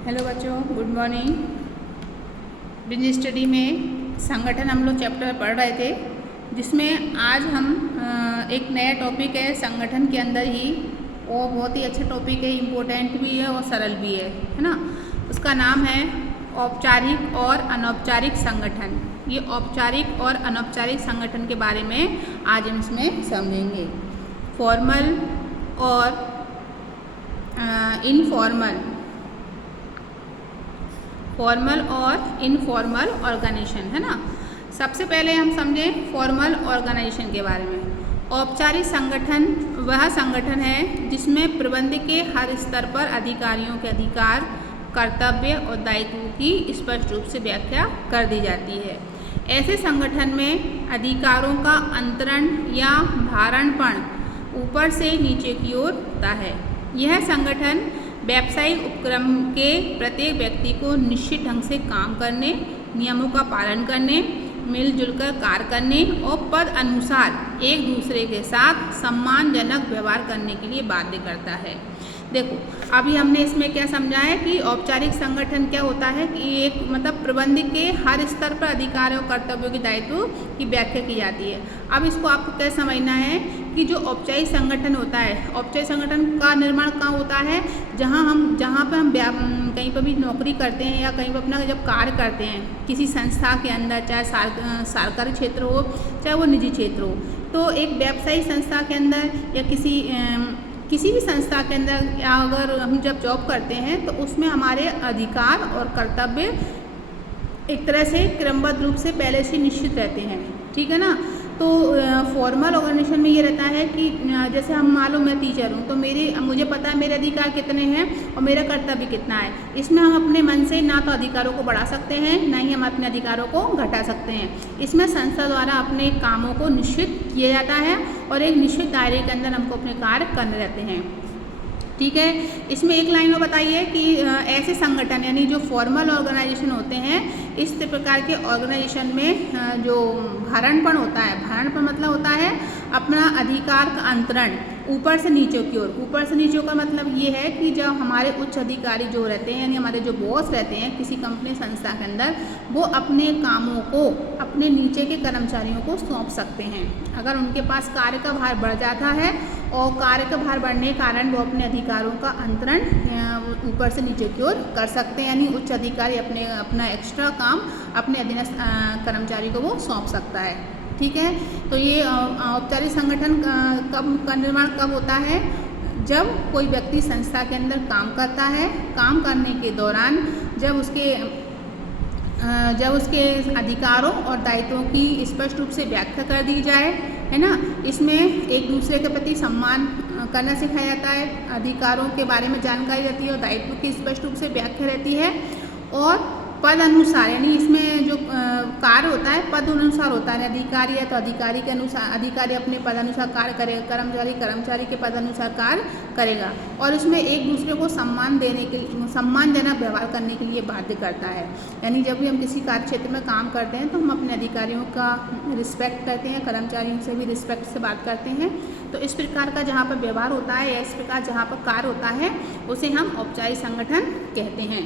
Hello बच्चों, good morning. Business study में संगठन हम लोग चैप्टर पढ़ रहे थे, जिसमें आज हम एक नया टॉपिक है संगठन के अंदर ही। वो बहुत ही अच्छा टॉपिक है, इम्पोर्टेंट भी है और सरल भी है ना। उसका नाम है औपचारिक और अनौपचारिक संगठन। ये औपचारिक और अनौपचारिक संगठन के बारे में आज हम इसमें समझेंगे। फॉर्मल और इनफॉर्मल, फॉर्मल और इनफॉर्मल ऑर्गेनाइजेशन है ना। सबसे पहले हम समझें फॉर्मल ऑर्गेनाइजेशन के बारे में। औपचारिक संगठन वह संगठन है जिसमें प्रबंध के हर स्तर पर अधिकारियों के अधिकार, कर्तव्य और दायित्वों की स्पष्ट रूप से व्याख्या कर दी जाती है। ऐसे संगठन में अधिकारों का अंतरण या भारणपण ऊपर से नीचे की ओर होता है। यह संगठन व्यावसायिक उपक्रम के प्रत्येक व्यक्ति को निश्चित ढंग से काम करने, नियमों का पालन करने, मिलजुल कर कार्य करने और पद अनुसार एक दूसरे के साथ सम्मानजनक व्यवहार करने के लिए बाध्य करता है। देखो, अभी हमने इसमें क्या समझा है कि औपचारिक संगठन क्या होता है कि एक मतलब प्रबंध के हर स्तर पर अधिकारों और कर्तव्यों के दायित्व की व्याख्या की जाती है। अब इसको आपको क्या समझना है कि जो औपचारिक संगठन होता है, औपचारिक संगठन का निर्माण कहाँ होता है, जहाँ पर हम कहीं पर भी नौकरी करते हैं या कहीं पर अपना जब कार्य करते हैं किसी संस्था के अंदर, चाहे सरकारी क्षेत्र हो चाहे वो निजी क्षेत्र हो। तो एक व्यावसायिक संस्था के अंदर या किसी भी संस्था के अंदर या अगर हम जब जॉब करते हैं तो उसमें हमारे अधिकार और कर्तव्य एक तरह से क्रमबद्ध रूप से पहले से निश्चित रहते हैं, ठीक है ना। तो फॉर्मल ऑर्गेनाइजेशन में ये रहता है कि जैसे हम मान लो मैं टीचर हूँ तो मुझे पता है मेरे अधिकार कितने हैं और मेरा कर्तव्य कितना है। इसमें हम अपने मन से ना तो अधिकारों को बढ़ा सकते हैं, ना ही हम अपने अधिकारों को घटा सकते हैं। इसमें संस्था द्वारा अपने कामों को निश्चित किया जाता है और एक निश्चित दायरे के अंदर हमको अपने कार्य करने रहते हैं, ठीक है। इसमें एक लाइन में बताइए कि ऐसे संगठन यानी जो फॉर्मल ऑर्गेनाइजेशन होते हैं, इस प्रकार के ऑर्गेनाइजेशन में जो भारणपण होता है, भारणपण मतलब होता है अपना अधिकार का अंतरण ऊपर से नीचे की ओर। ऊपर से नीचे का मतलब ये है कि जब हमारे उच्च अधिकारी जो रहते हैं यानी हमारे जो बॉस रहते हैं किसी कंपनी संस्था के अंदर, वो अपने कामों को अपने नीचे के कर्मचारियों को सौंप सकते हैं। अगर उनके पास कार्य का भार बढ़ जाता है और कार्य का भार बढ़ने के कारण वो अपने अधिकारों का अंतरण ऊपर से नीचे की ओर कर सकते हैं, यानी उच्च अधिकारी अपना एक्स्ट्रा काम अपने अधीनस्थ कर्मचारी को वो सौंप सकता है, ठीक है। तो ये औपचारिक संगठन का निर्माण कब होता है, जब कोई व्यक्ति संस्था के अंदर काम करता है, काम करने के दौरान जब उसके अधिकारों और दायित्वों की स्पष्ट रूप से व्याख्या कर दी जाए, है ना। इसमें एक दूसरे के प्रति सम्मान करना सिखाया जाता है, अधिकारों के बारे में जानकारी रहती है और दायित्व की स्पष्ट रूप से व्याख्या रहती है। और पद अनुसार यानी इसमें जो कार्य होता है पद अनुसार होता है। अधिकारी है तो अधिकारी के अनुसार अधिकारी अपने पद अनुसार कार्य करेगा, कर्मचारी के पद अनुसार कार्य करेगा। और इसमें एक दूसरे को सम्मान देने के लिए, सम्मानजनक व्यवहार करने के लिए बाध्य करता है। यानी जब भी हम किसी कार्य क्षेत्र में काम करते हैं तो हम अपने अधिकारियों का रिस्पेक्ट करते हैं, कर्मचारियों से भी रिस्पेक्ट से बात करते हैं। तो इस प्रकार का जहाँ पर व्यवहार होता है या इस प्रकार जहाँ पर कार्य होता है उसे हम औपचारिक संगठन कहते हैं,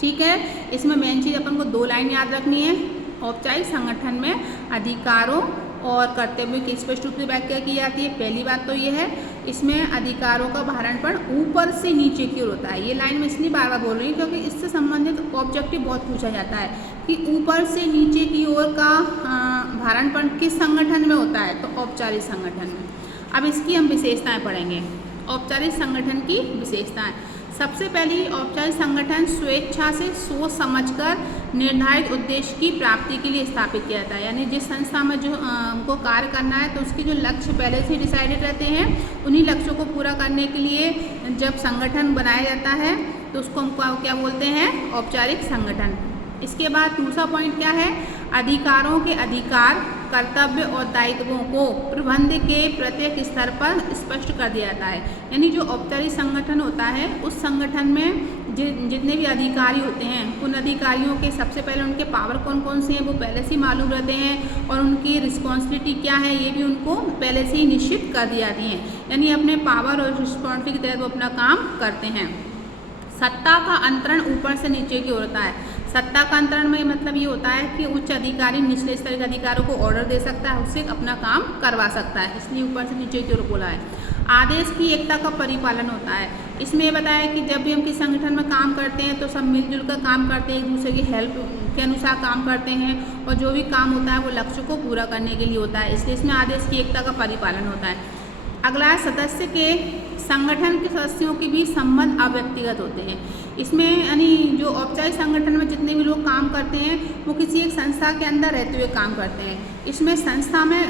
ठीक है। इसमें मेन चीज़ अपन को दो लाइन याद रखनी है। औपचारिक संगठन में अधिकारों और कर्तव्यों की स्पष्ट रूप से व्याख्या की जाती है। पहली बात तो ये है, इसमें अधिकारों का भारणपण ऊपर से नीचे की ओर होता है। ये लाइन मैं इसलिए बार बार बोल रही हूँ क्योंकि इससे संबंधित ऑब्जेक्टिव बहुत पूछा जाता है कि ऊपर से नीचे की ओर का भारणपण किस संगठन में होता है, तो औपचारिक संगठन में। अब इसकी हम विशेषताएँ पढ़ेंगे। औपचारिक संगठन की विशेषताएँ, सबसे पहली औपचारिक संगठन स्वेच्छा से सोच समझकर निर्धारित उद्देश्य की प्राप्ति के लिए स्थापित किया जाता है। यानी जिस संस्था में जो हमको कार्य करना है तो उसके जो लक्ष्य पहले से डिसाइडेड रहते हैं, उन्हीं लक्ष्यों को पूरा करने के लिए जब संगठन बनाया जाता है तो उसको हम क्या बोलते हैं, औपचारिक संगठन। इसके बाद दूसरा पॉइंट क्या है, अधिकारों के अधिकार, कर्तव्य और दायित्वों को प्रबंध के प्रत्येक स्तर पर स्पष्ट कर दिया जाता है। यानी जो औपचारिक संगठन होता है उस संगठन में जितने भी अधिकारी होते हैं उन अधिकारियों के सबसे पहले उनके पावर कौन कौन से हैं वो पहले से ही मालूम रहते हैं और उनकी रिस्पॉन्सिबिलिटी क्या है ये भी उनको पहले से ही निश्चित कर दी जाती है। यानी अपने पावर और रिस्पॉन्सिबिलिटी के तहत वो अपना काम करते हैं। सत्ता का अंतरण ऊपर से नीचे की ओर होता है। सत्ता का अंतरण में मतलब ये होता है कि उच्च अधिकारी निचले स्तर के अधिकारियों को ऑर्डर दे सकता है, उससे अपना काम करवा सकता है, इसलिए ऊपर से नीचे की ओर बोला है। आदेश की एकता का परिपालन होता है। इसमें ये बताया कि जब भी हम किसी संगठन में काम करते हैं तो सब मिलजुल कर काम करते हैं, एक दूसरे की हेल्प के अनुसार काम करते हैं और जो भी काम होता है वो लक्ष्य को पूरा करने के लिए होता है, इसलिए इसमें आदेश की एकता का परिपालन होता है। अगला है सदस्य के संगठन के सदस्यों के बीच संबंध अव्यक्तिगत होते हैं। इसमें यानी जो औपचारिक संगठन में जितने भी लोग काम करते हैं वो किसी एक संस्था के अंदर रहते हुए काम करते हैं। इसमें संस्था में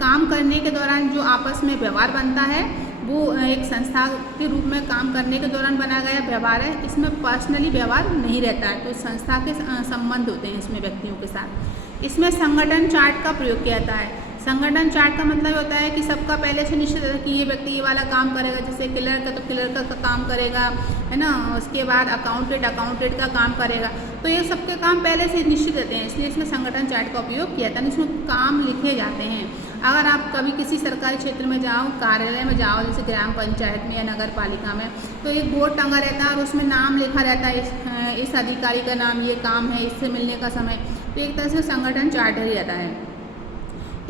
काम करने के दौरान जो आपस में व्यवहार बनता है वो एक संस्था के रूप में काम करने के दौरान बनाया गया व्यवहार है। इसमें पर्सनली व्यवहार नहीं रहता है, तो संस्था के संबंध होते हैं इसमें व्यक्तियों के साथ। इसमें संगठन चार्ट का प्रयोग किया जाता है। संगठन चार्ट का मतलब होता है कि सबका पहले से निश्चित है कि ये व्यक्ति ये वाला काम करेगा, जैसे क्लर्क का तो क्लर्क का काम करेगा, है ना, उसके बाद अकाउंटेंट का काम करेगा, तो ये सबके काम पहले से निश्चित रहते हैं, इसलिए इसमें संगठन चार्ट का उपयोग किया जाता है। इसमें काम लिखे जाते हैं। अगर आप कभी किसी सरकारी क्षेत्र में जाओ, कार्यालय में जाओ, जैसे ग्राम पंचायत में या नगर पालिका में, तो एक बोर्ड टंगा रहता है और उसमें नाम लिखा रहता है, इस अधिकारी का नाम, ये काम है, इससे मिलने का समय, तो एक तरह से संगठन चार्ट ही रहता है।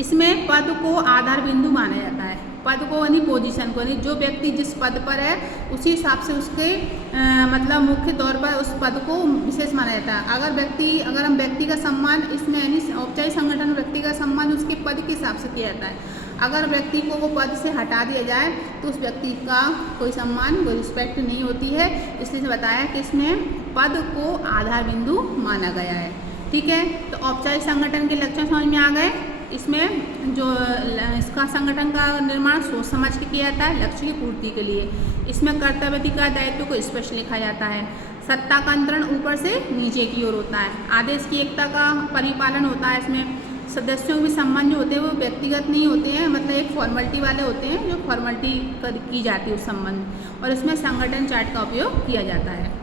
इसमें पद को आधार बिंदु माना जाता है। पद को यानी पोजीशन को, यानी जो व्यक्ति जिस पद पर है उसी हिसाब से उसके मतलब मुख्य तौर पर उस पद को विशेष माना जाता है। अगर हम व्यक्ति का सम्मान इसमें यानी औपचारिक संगठन में व्यक्ति का सम्मान उसके पद के हिसाब से किया जाता है। अगर व्यक्ति को वो पद से हटा दिया जाए तो उस व्यक्ति का कोई सम्मान, कोई रिस्पेक्ट नहीं होती है, इसलिए बताया कि इसमें पद को आधार बिंदु माना गया है। ठीक है, तो औपचारिक संगठन के लक्षण समझ में आ गए। इसमें जो इसका संगठन का निर्माण सोच समझ के किया जाता है लक्ष्य की पूर्ति के लिए। इसमें कर्तव्य अधिकार दायित्व को स्पष्ट लिखा जाता है। सत्ता का अंतरण ऊपर से नीचे की ओर होता है। आदेश की एकता का परिपालन होता है। इसमें सदस्यों के भी संबंध जो होते हैं वो व्यक्तिगत नहीं होते हैं, मतलब एक फॉर्मेलिटी वाले होते हैं, जो फॉर्मेलिटी की जाती है उस संबंध, और इसमें संगठन चार्ट का उपयोग किया जाता है।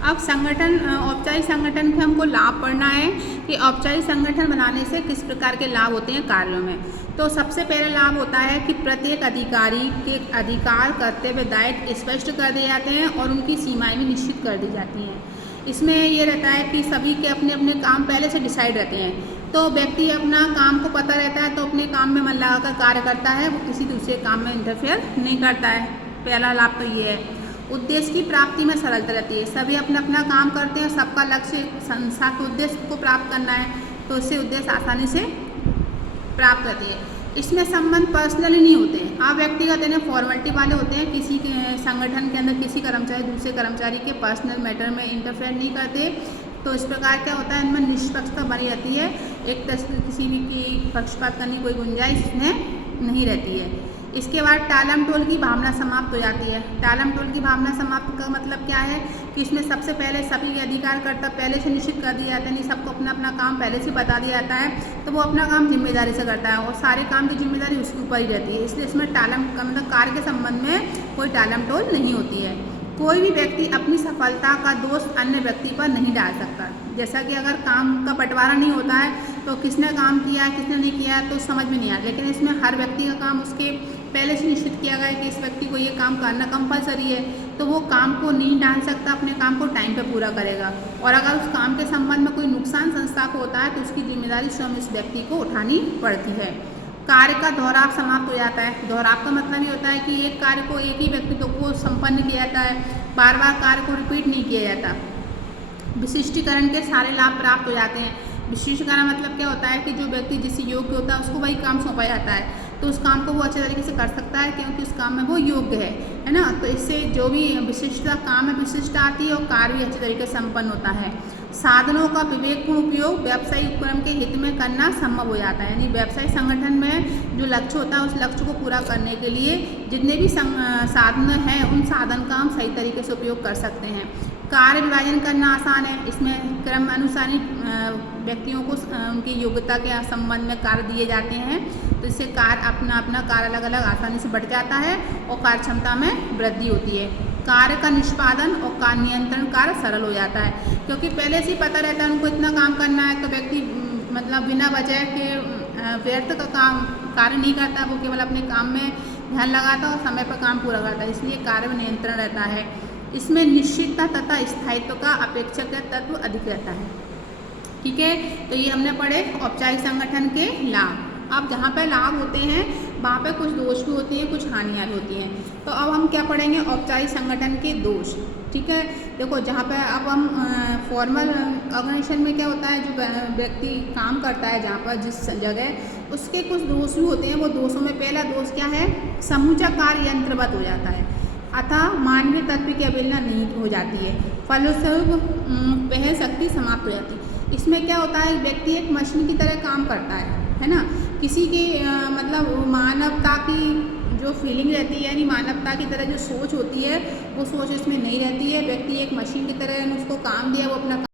अब औपचारिक संगठन के हमको लाभ पढ़ना है कि औपचारिक संगठन बनाने से किस प्रकार के लाभ होते हैं कार्यों में। तो सबसे पहला लाभ होता है कि प्रत्येक अधिकारी के अधिकार, कर्तव्य, दायित्व स्पष्ट कर दिए जाते हैं और उनकी सीमाएं भी निश्चित कर दी जाती हैं। इसमें ये रहता है कि सभी के अपने अपने काम पहले से डिसाइड रहते हैं, तो व्यक्ति अपना काम को पता रहता है तो अपने काम में मन लगाकर कार्य करता है, वो किसी दूसरे काम में इंटरफेयर नहीं करता है। पहला लाभ तो ये है। उद्देश्य की प्राप्ति में सरलता रहती है, सभी अपना अपना काम करते हैं, सबका लक्ष्य संस्था के उद्देश्य को प्राप्त करना है, तो इससे उद्देश्य आसानी से प्राप्त होती है। इसमें संबंध पर्सनली नहीं होते हैं, आप व्यक्तिगत यानी फॉर्मेलिटी वाले होते हैं। किसी के संगठन के अंदर किसी कर्मचारी दूसरे कर्मचारी के पर्सनल मैटर में इंटरफेयर नहीं करते, तो इस प्रकार क्या होता है, इनमें निष्पक्षता बनी रहती है। एक तरह किसी भी की पक्षपात करने की कोई गुंजाइश इसमें नहीं रहती है। इसके बाद टालम टोल की भावना समाप्त हो जाती है। टालम टोल की भावना समाप्त का मतलब क्या है कि इसमें सबसे पहले सभी अधिकार कर्तव्य पहले से निश्चित कर दिया जाता है, नहीं सबको अपना अपना काम पहले से बता दिया जाता है, तो वो अपना काम जिम्मेदारी से करता है और सारे काम की जिम्मेदारी उसके ऊपर ही रहती है। इसलिए इसमें टालम का मतलब कार्य के संबंध में कोई टालम टोल नहीं होती है। कोई भी व्यक्ति अपनी सफलता का दोष अन्य व्यक्ति पर नहीं डाल सकता। जैसा कि अगर काम का बंटवारा नहीं होता है तो किसने काम किया है किसने नहीं किया है तो समझ में नहीं आता, लेकिन इसमें हर व्यक्ति का काम उसके पहले से निश्चित किया गया है कि इस व्यक्ति को ये काम करना कंपलसरी है, तो वो काम को नहीं डाल सकता, अपने काम को टाइम पे पूरा करेगा। और अगर उस काम के संबंध में कोई नुकसान संस्था को होता है तो उसकी जिम्मेदारी स्वयं इस व्यक्ति को उठानी पड़ती है। कार्य का दोहराव समाप्त हो जाता है। दोहराव का मतलब ये होता है कि एक कार्य को एक ही व्यक्ति को संपन्न किया जाता है, बार बार कार्य को रिपीट नहीं किया जाता। विशिष्टीकरण के सारे लाभ प्राप्त हो जाते हैं। विशिष्टीकरण मतलब क्या होता है कि जो व्यक्ति जिस योग्य होता है उसको वही काम सौंपा जाता है, तो उस काम को वो अच्छे तरीके से कर सकता है क्योंकि उस काम में वो योग्य है ना। तो इससे जो भी विशिष्टता काम में विशिष्टता आती है और कार्य भी अच्छे तरीके से संपन्न होता है। साधनों का विवेकपूर्ण उपयोग व्यावसायिक उपक्रम के हित में करना संभव हो जाता है, यानी व्यावसायिक संगठन में जो लक्ष्य होता है उस लक्ष्य को पूरा करने के लिए जितने भी साधन हैं उन साधन का हम सही तरीके से उपयोग कर सकते हैं। कार्य विभाजन करना आसान है। इसमें क्रम अनुसारी व्यक्तियों को उनकी योग्यता के संबंध में कार्य दिए जाते हैं, तो इससे कार्य अपना कार्य अलग अलग आसानी से बढ़ जाता है और कार्य क्षमता में वृद्धि होती है। कार्य का निष्पादन और कार्य नियंत्रण कार्य सरल हो जाता है, क्योंकि पहले से ही पता रहता है उनको इतना काम करना है, तो व्यक्ति मतलब बिना वजह के व्यर्थ का काम कार्य नहीं करता, वो केवल अपने काम में ध्यान लगाता और समय पर काम पूरा करता है, इसलिए कार्य में नियंत्रण रहता है। इसमें निश्चितता तथा स्थायित्व का अपेक्षाकृत तत्व अधिक रहता है। ठीक है, तो ये हमने पढ़े औपचारिक संगठन के लाभ। अब जहाँ पर लाभ होते हैं वहाँ पे कुछ दोष भी होती हैं, कुछ हानियाँ भी होती हैं। तो अब हम क्या पढ़ेंगे, औपचारिक संगठन के दोष। ठीक है, देखो जहाँ पे अब हम फॉर्मल ऑर्गेनाइजेशन में क्या होता है, जो व्यक्ति काम करता है जहाँ पर जिस जगह, उसके कुछ दोष भी होते हैं। वो दोषों में पहला दोष क्या है, समूचा कार्य यंत्रवत हो जाता है, अतः मानवीय तत्व की अवहेलना नहीं हो जाती है, फलस्वरूप वह शक्ति समाप्त हो जाती है। इसमें क्या होता है, व्यक्ति एक मशीन की तरह काम करता है ना, किसी की मतलब मानवता की जो फीलिंग रहती है, यानी मानवता की तरह जो सोच होती है वो सोच इसमें नहीं रहती है। व्यक्ति एक मशीन की तरह उसको काम दिया, वो अपना